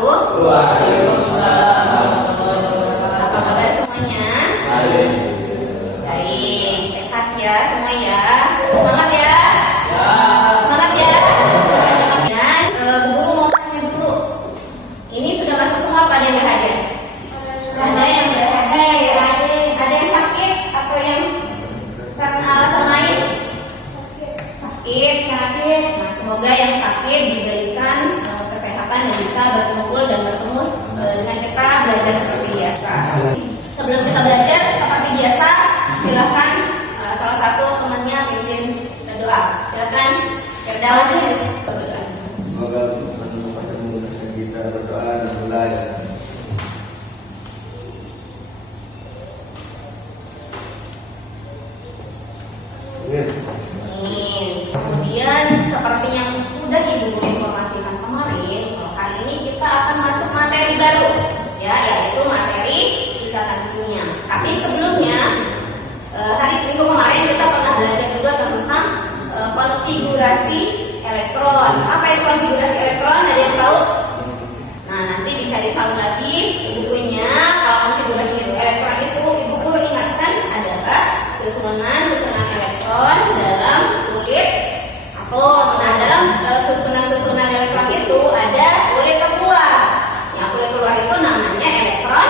wabarakatuh. Waalaikumsalam. Apa kabar semuanya? Baik, sehat ya semua ya. Semangat ya. Semangat ya. Dan Bu Guru mau tanya dulu. Ini sudah masuk semua apa yang nggak hadir? Ada yang nggak hadir. Ada yang sakit atau yang karena alasan lain? Sakit. Nah, semoga yang sakit diberikan kesehatan dan bisa berkumpul dan bertemu dengan kita belajar seperti biasa. Sebelum kita belajar seperti biasa, silakan salah satu temannya pimpin doa. Silakan Firdaus. Semoga memudahkan kita berdoa dan belajar. Kemudian seperti yang sudah Ibu informasikan kemarin, hari ini kita akan masuk materi baru, ya, yaitu materi ikatan kimia. Tapi sebelumnya, hari Minggu kemarin kita pernah belajar juga tentang konfigurasi elektron. Apa itu konfigurasi elektron? Ada yang tahu? Nah, nanti dicari tahu lagi bukunya. Kalau konfigurasi elektron itu Ibu Guru ingatkan adalah susunan elektron dalam kulit atom. Nah, dalam susunan elektron itu ada kulit terluar. Yang kulit terluar itu namanya elektron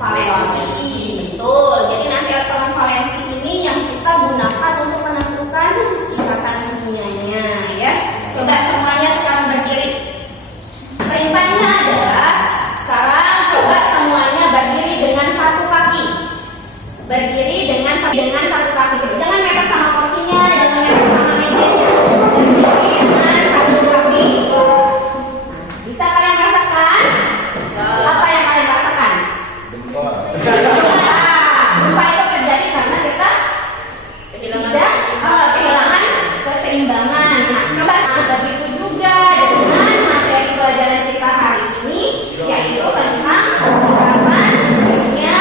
valensi. Betul. Jadi nanti elektron valensi ini yang kita gunakan untuk menentukan ikatan kimianya, ya. Coba semuanya sekarang berdiri. Perintahnya adalah sekarang coba semuanya berdiri dengan satu kaki. Berdiri dengan satu kaki. Jangan mepet sama kursinya, jangan mepet sama mejanya. Berdiri dengan satu kaki. Bisa kalian rasakan? Apa yang kalian rasakan? Gempa itu terjadi karena kita kehilangan keseimbangan. Nah, coba begitu juga dengan materi pelajaran kita hari ini, yaitu tentang ikatan kimia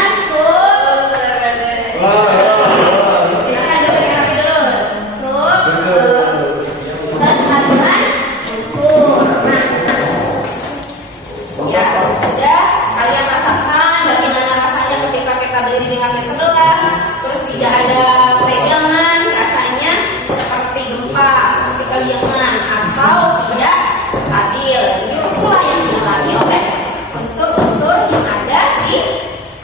dengan sebelah, terus tidak ada pegangan, rasanya seperti gempa, seperti keliangan atau tidak stabil. Itulah yang dialami oleh unsur-unsur yang ada di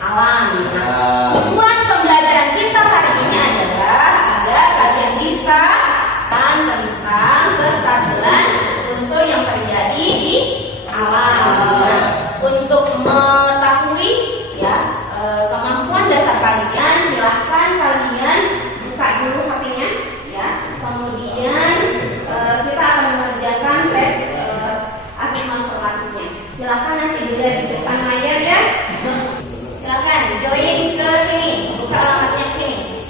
alam. Nah, tujuan pembelajaran kita hari ini adalah agar kalian bisa tentang kestabilan unsur yang terjadi di alam. Untuk mengetahui kemampuan dasar kalian, silahkan kalian buka dulu HP-nya, ya. Kemudian kita akan mengerjakan tes asesmen formatifnya. Silahkan nanti dilihat di depan layar, ya. Silahkan join ke sini, buka alamatnya ke sini.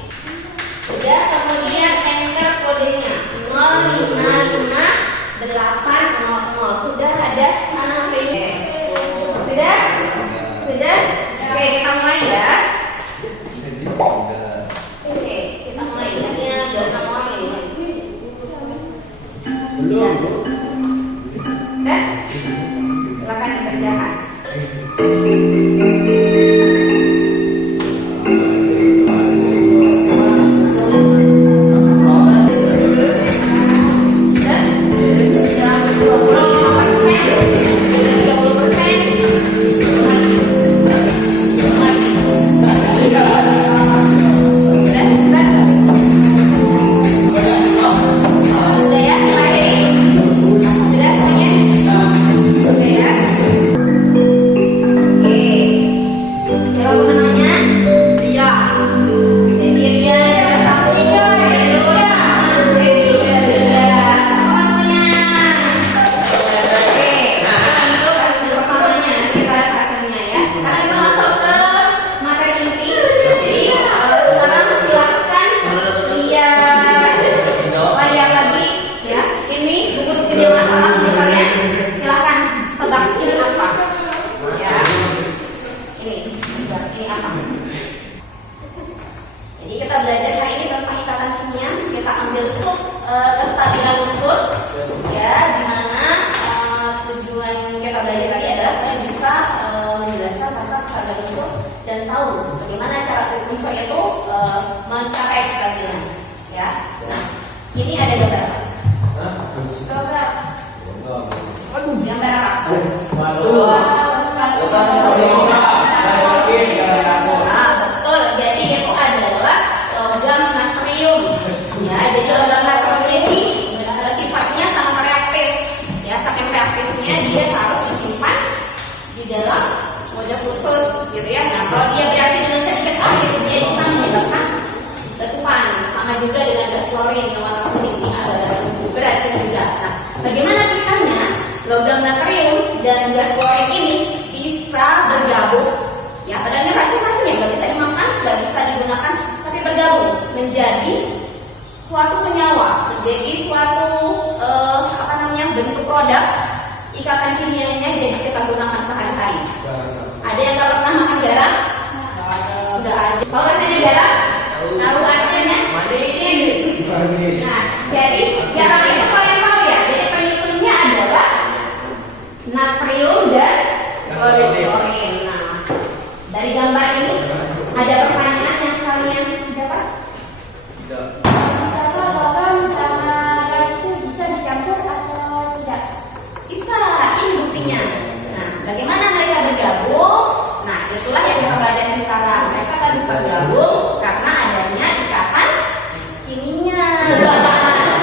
Sudah, kemudian enter kodenya 055800. Sudah ada mana HP-nya? Sudah? Sudah? Oke, kita mulai ya. Oke, kita mulai. Ini ada 6 orang ini. Belum. Sudah? Silakan dikerjakan. kestabilan unsur, ya, dimana tujuan kita belajar tadi adalah Nah, ini ada gambar apa? Gambar apa? Ah, betul. Jadi itu adalah logam natrium. Ya, jadi logam natrium ini sifatnya sangat reaktif. Ya, saking reaktifnya dia harus disimpan di dalam wadah khusus, gitu ya. Nah, kalau dia bereaksi dengan sedikit air, dia bisa menyebabkan letupan. Sama juga dengan gas klorin yang warna kuning ini adalah beracun juga. Nah, bagaimana kisahnya logam natrium dan gas klorin ini bisa bergabung? Ya, padahal ini racun-racun yang nggak bisa dimakan, nggak bisa digunakan, tapi bergabung menjadi suatu senyawa, menjadi suatu bentuk produk ikatan kimianya jadi kita gunakan sehari-hari. Ada yang nggak pernah makan garam? Sudah ada. Tahu rasanya garam? Tahu asalnya? Manis. Nah, jadi garam itu kalian tahu ya. Jadi penyusunnya adalah natrium dan klorin. Nah, dari gambar ini ada pertanyaan yang kalian dapat? Bisakah logam sama gas itu bisa dicampur atau tidak? Bisa, ini buktinya. Nah, bagaimana mereka bergabung? Nah, itulah yang kita pelajari sekarang. Mereka akan bergabung karena adanya ikatan kimia.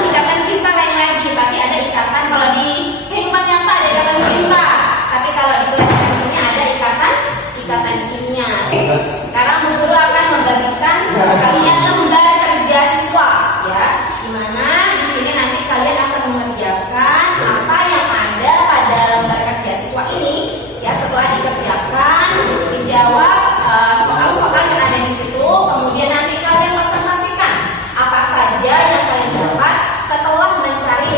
Ikatan cinta lain lagi, tapi ada ikatan kalau di kehidupan nyata ada ikatan cinta. Tapi kalau di pelajaran ini ada ikatan kimia. Sekarang Bu Guru akan membagikan kalian lembar kerja siswa, ya. Dimana di sini nanti kalian akan mengerjakan apa yang ada pada lembar kerja siswa ini, ya. Setelah dikerjakan, dijawab soal-soal yang ada di situ. Kemudian nanti kalian presentasikan apa saja yang kalian dapat setelah mencari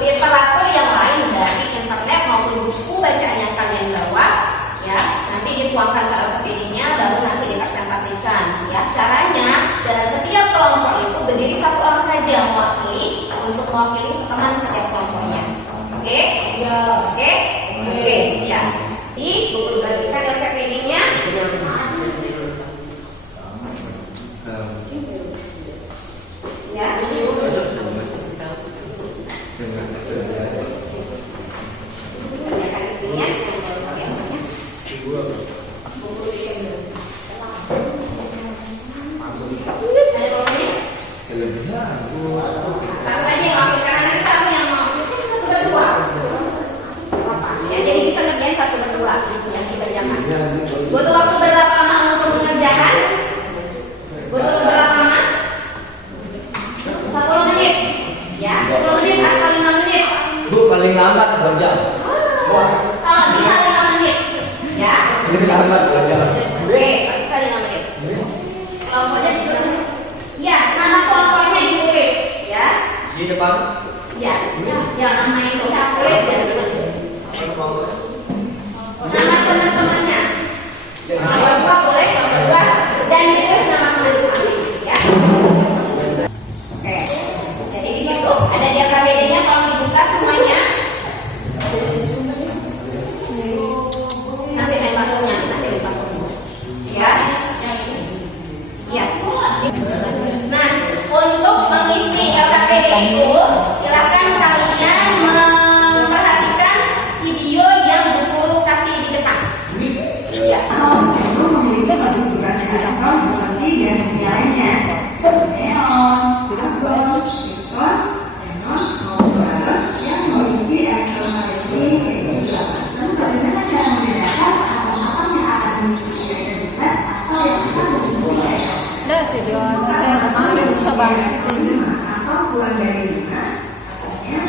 literatur yang lain dari internet maupun buku bacaan yang kalian bawa, ya. Nanti dituangkan ke LPD-nya, baru nanti dipresentasikan, ya. Caranya dalam setiap kelompok itu berdiri satu orang saja mewakili untuk mewakili teman setiap kelompoknya. Oke? Ya. Oke? Oke. Ya. Jadi buku bagikan LPD-nya. Ya. Satu aja yang ambil karena nanti kamu yang mau satu berdua. Ya, jadi bisa ngerjain satu berdua yang dikerjakan. Butuh waktu berapa lama untuk mengerjakan? Butuh berapa lama? 10 menit. Ya, 10 menit atau 5 menit? Bu, paling lambat 2 jam. Kalau bisa 5 menit. Ya. Paling lambat 2 jam. Oke, bisa 5 menit. Kelompoknya ditulis. Ya, nama kelompoknya ditulis, ya. Di depan. Ya, ya nama itu tulis ya. Nama teman-temannya. Nomor 2 boleh, nomor 2 dan ditulis nama teman-teman, ya. Oke. Jadi di situ ada diagram BD-nya, tolong dibuka semuanya. Nanti main pakunya, ya. Ya. Nah, untuk mengisi LKPD itu, silakan kalian memperhatikan video yang Bu Guru kasih di depan. Ya. Itu memiliki struktur elektron seperti gas kimia lainnya, neon, argon, silikon, xenon, maupun baron yang memiliki elektromagnesi dan bagaimana cara membedakan atom-atom yang akan mengikuti identitas atau yang akan mengikuti Nah, sih dia saya kemarin bisa banget sih. atau keluar dari lima, katanya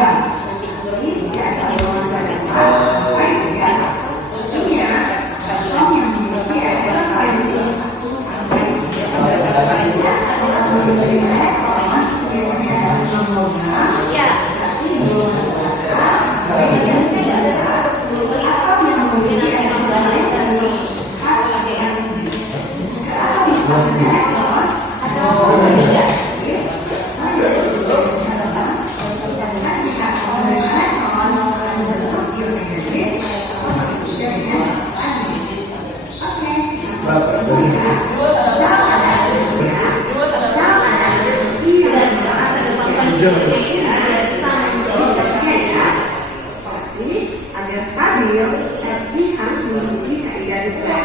nanti guru Jadi ada wawancara sampai dengan usia atau yang dimiliki adalah valensi 1 sampai 3. Valensinya adalah biasanya dalam logam, ya. tapi belum kemudian tidak ada atau yang memiliki valensi khas yang atau misalnya atau tidak. Agar stabil, tapi harus memiliki kaidah juga.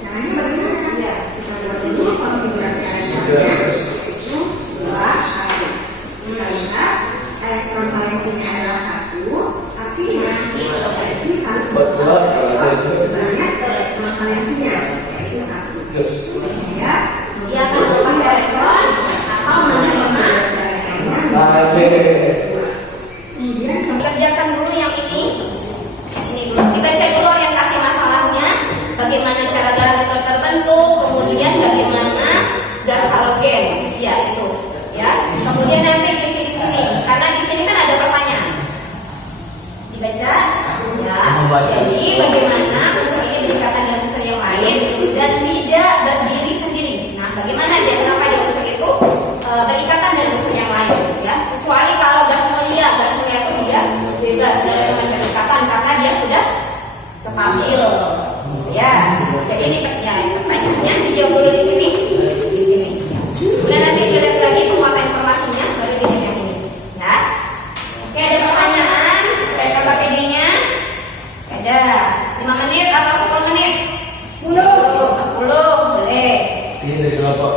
Caranya bagaimana? Kita buat dulu konfigurasi elektronnya. Itu 2 kali. Kita lihat elektron valensinya adalah 1, tapi nanti harus sebanyak elektron valensinya, yaitu 1. Sehingga Dia akan melepas elektron atau menerima. kemudian Kerjakan dulu yang ini. Ini dulu. Kita cek dulu orientasi masalahnya. Bagaimana cara gas itu tertentu, kemudian bagaimana gas halogen. Ya itu. Ya. Kemudian nanti di sini, karena di sini kan ada pertanyaan. Dibaca. Ya. Jadi bagaimana unsur ini berdekatan dengan unsur yang lain dan tidak berdiri sendiri. Nah, bagaimana dia? Kenapa dia unsur itu berikatan dengan unsur yang lain? Ya. Kecuali kalau gas mulia itu dia bebas dari berikatan karena dia sudah stabil. Ya. Jadi ini pertanyaannya dijawab dulu di sini. Di sini. Kemudian nanti dilihat lagi penguatan informasinya baru dilihat yang ini. Ya. Oke, ada pertanyaan? Kayak KPD-nya? Ada 5 menit atau 10 menit? 10 boleh. Ini dari kelompok.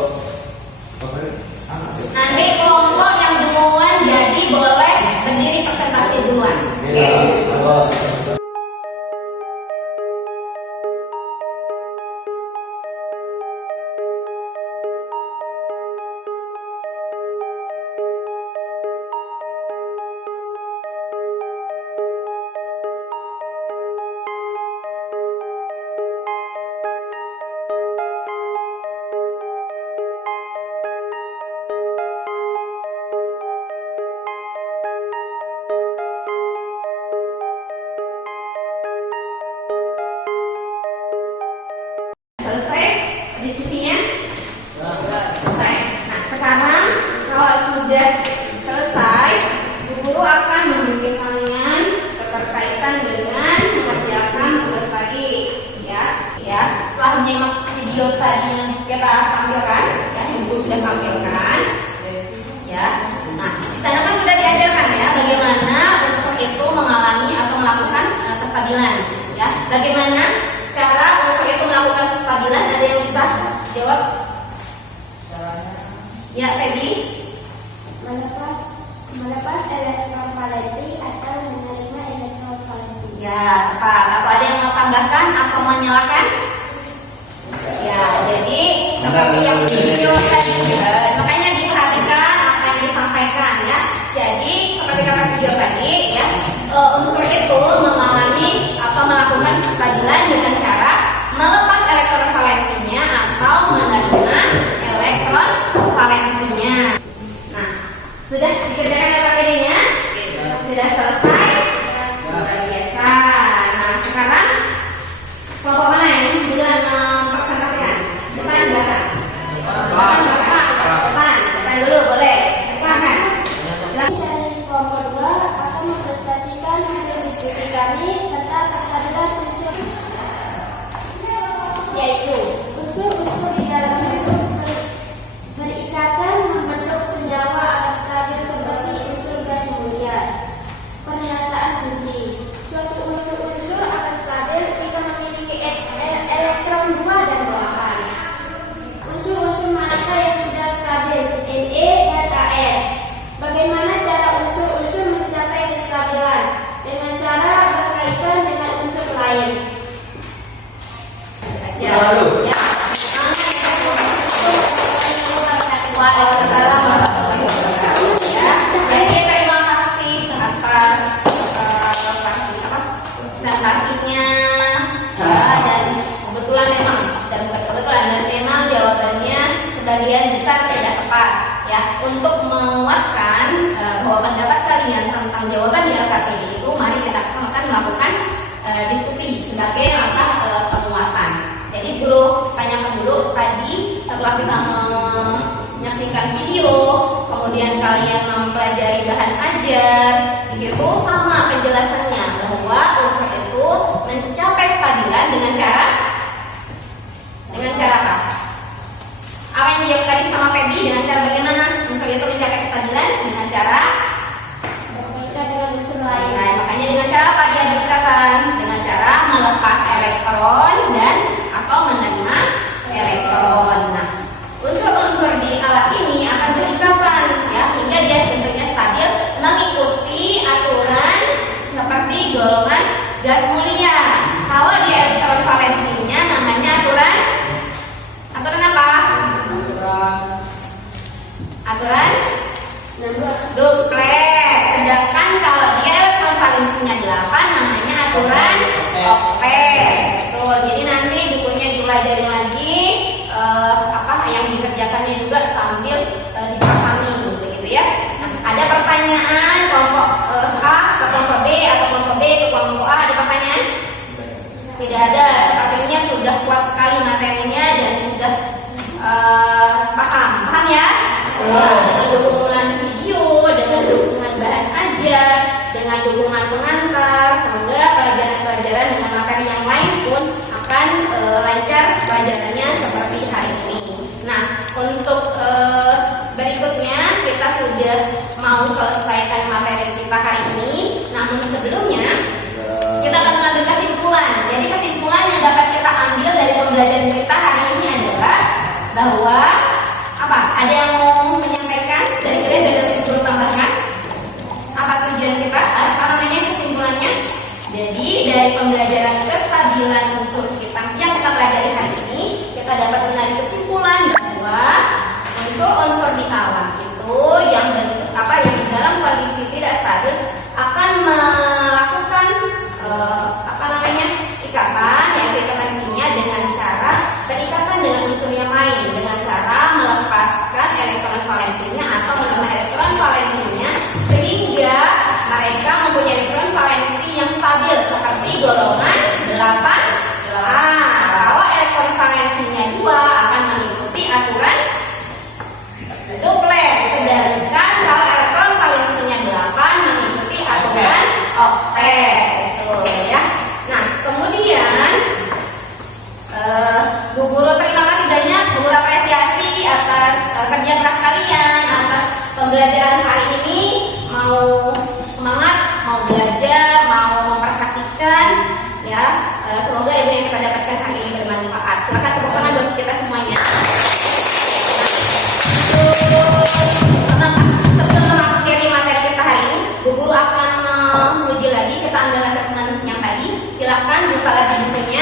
Nanti kelompok yang duluan jadi boleh berdiri presentasi duluan. Oke. Selesai diskusinya? Selesai. Nah, sekarang kalau sudah selesai, guru akan membimbing kalian keterkaitan dengan mengerjakan tugas tadi. Ya. Setelah menyimak video tadi yang kita tampilkan, ya, ibu sudah tampilkan. Ya. Nah, di sana kan sudah diajarkan ya bagaimana unsur itu mengalami atau melakukan kestabilan. Ya, bagaimana cara unsur itu melakukan kestabilan? Ada yang bisa jawab? Ya, Feby. Melepas elektron valensi atau menerima elektron valensi. Ya, tepat. Atau ada yang mau tambahkan atau menyalakan? Ya, jadi seperti yang video tadi, makanya diperhatikan apa yang disampaikan ya. Jadi seperti kata video tadi ya, unsur itu mengalami atau melakukan kestabilan dengan cara melepas elektron valensinya atau menerima elektron valensinya. Nah, sudah dikerjakan KPD-nya? Sudah selesai? Luar biasa. Nah, sekarang kelompok mana yang duluan mempresentasikan? Depan, belakang? Depan dulu boleh. Depan kan? Dari kelompok 2 akan mempresentasikan hasil video, kemudian kalian mempelajari bahan ajar, di situ sama penjelasannya bahwa unsur itu mencapai stabilan dengan cara apa? Apa yang dijawab tadi sama Feby, dengan cara bagaimana unsur itu mencapai kestabilan? Dengan cara Berkaitan dengan unsur lain. nah, makanya dengan cara apa dia berdekatan? Dengan cara melepas elektron dan atau menerima elektron. Nah, unsur-unsur di alat ini akan berikatan ya hingga dia bentuknya stabil mengikuti aturan seperti golongan gas mulia. Kalau di elektron valensinya namanya aturan apa? Aturan duplet. Sedangkan kalau dia elektron valensinya 8 namanya aturan oktet. Betul. Jadi nanti bukunya dipelajari lagi apa yang dikerjakannya juga sambil dipahami begitu ya. Nah, ada pertanyaan kelompok A ke kelompok B atau kelompok B ke kelompok A, ada pertanyaan? Tidak ada. Sepertinya sudah kuat sekali materinya dan sudah paham ya? Dengan dukungan video, dengan dukungan bahan ajar, dengan dukungan pengantar, semoga pelajaran-pelajaran dengan materi yang lain pun akan lancar pelajarannya seperti hari ini. Nah, untuk berikutnya kita sudah mau selesaikan materi kita hari ini. Namun sebelumnya kita akan mengambil kesimpulan. Jadi kesimpulan yang dapat kita ambil dari pembelajaran kita hari ini adalah bahwa apa? Ada yang mau menyampaikan? Dari kalian dari guru tambahkan? Apa tujuan kita? Apa namanya kesimpulannya? Jadi dari pembelajaran kestabilan unsur yang kita pelajari hari ini, kita dapat menarik kesimpulan bahwa unsur-unsur di alam itu yang bentuk yang dalam kondisi tidak stabil akan melakukan ikatan, yaitu ikatan kimia dengan cara berikatan dengan unsur yang lain dengan cara melepaskan elektron valensinya atau menerima elektron valensinya sehingga mereka mempunyai elektron valensi yang stabil seperti golongan 8. Kalau elektron valensinya 2 akan mengikuti aturan duplet, sedangkan kalau elektron valensinya 8 mengikuti aturan oktet. Betul ya. Nah, kemudian Bu Guru terima kasih banyak, Bu Guru apresiasi atas kerja keras kalian, atas pembelajaran hari ini. Mau semangat, mau belajar, mau memperhatikan ya. Semoga ilmu yang kita dapatkan hari ini bermanfaat. Silakan tepuk tangan buat kita semuanya. Sebelum mengakhiri materi kita hari ini, Bu Guru akan menguji lagi, kita ambil asesmen yang tadi. Silakan buka lagi bukunya.